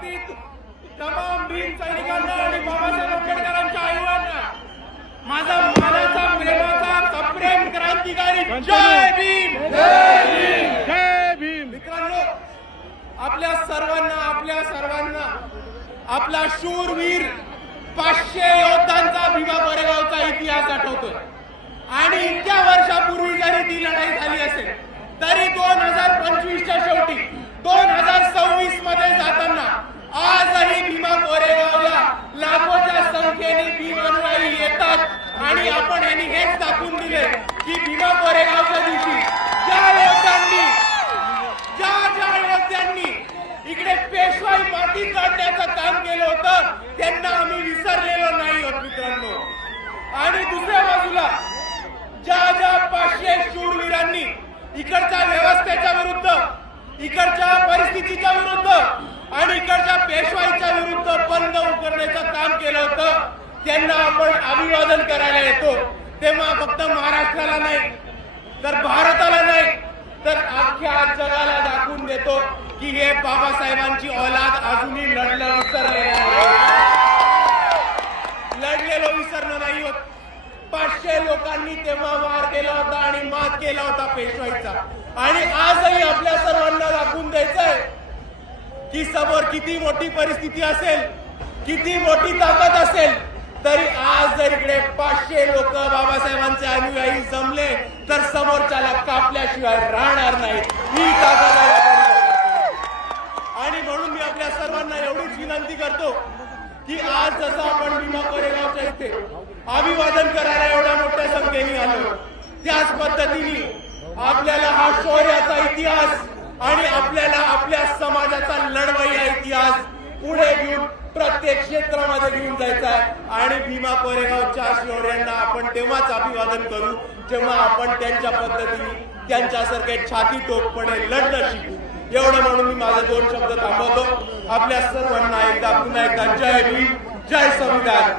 बाबतीत तमाम भीम सैनिकांना आणि बाबासाहेब आंबेडकरांच्या आईवांना माझा मानाचा प्रेमाचा सप्रेम क्रांतिकारी जय भीम! आपल्या सर्वांना आपल्या सर्वांना आपला शूरवीर पाचशे योद्धांचा भीमा बरेगावचा इतिहास आठवतो आणि इतक्या वर्षापूर्वी जरी ती लढाई झाली असेल तरी दोन हजार पंचवीसच्या की भीमा कोरेगावच्या दिवशी. ज्या योद्ध्यांनी ज्या ज्या योद्ध्यांनी इकडे पेशवाई माती काढण्याचं काम केलं होतं. त्यांना आम्ही विसरलेलो नाही होत मित्रांनो. आणि दुसऱ्या बाजूला ज्या ज्या पाचशे शूरवीरांनी इकडच्या व्यवस्थेच्या विरुद्ध इकडच्या परिस्थितीच्या विरुद्ध आणि इकडच्या पेशवाईच्या विरुद्ध बंद उकरण्याचं काम केलं होतं त्यांना आपण अभिवादन करायला येतो. तेव्हा फक्त महाराष्ट्राला नाही. तर भारताला नाही. तर अख्ख्या जगाला दाखवून देतो की हे बाबासाहेबांची औलाद अजूनही लढलं विसरलेलं नाही लढलेलो विसरलं नाही होत. पाचशे लोकांनी तेव्हा वार केला होता आणि मात केला होता पेशवाईचा. आणि आजही आपल्या सर्वांना दाखवून द्यायचंय की समोर किती मोठी परिस्थिती असेल किती मोठी ताकद असेल तरी आज पाचशे लोक बाबासाहेबांचे अनुयायी जमले तर समोरच्याला कापल्याशिवाय राहणार नाहीत. ही ताकद आणि म्हणून मी आपल्या सर्वांना एवढीच विनंती करतो की आज जसं आपण भीमा कोरेगावच्या इथे अभिवादन करायला एवढ्या मोठ्या संख्येने आलो त्याच पद्धतीने आपल्याला हा शौर्याचा इतिहास आणि आपल्याला आपल्या समाजाचा लढवाई इतिहास पुढे घेऊन प्रत्येक क्षेत्रामध्ये घेऊन जायचा आहे. आणि भीमा कोरेगावच्या शौर्यांना आपण तेव्हाच अभिवादन करू जेव्हा आपण त्यांच्या पद्धतीने त्यांच्यासारखे छाती टोकपणे लढणं शिकू. एवढं म्हणून मी माझे दोन शब्द थांबवतो. आपल्या सर्वांना एकदा पुन्हा एकदा जय भीम जय संविधान.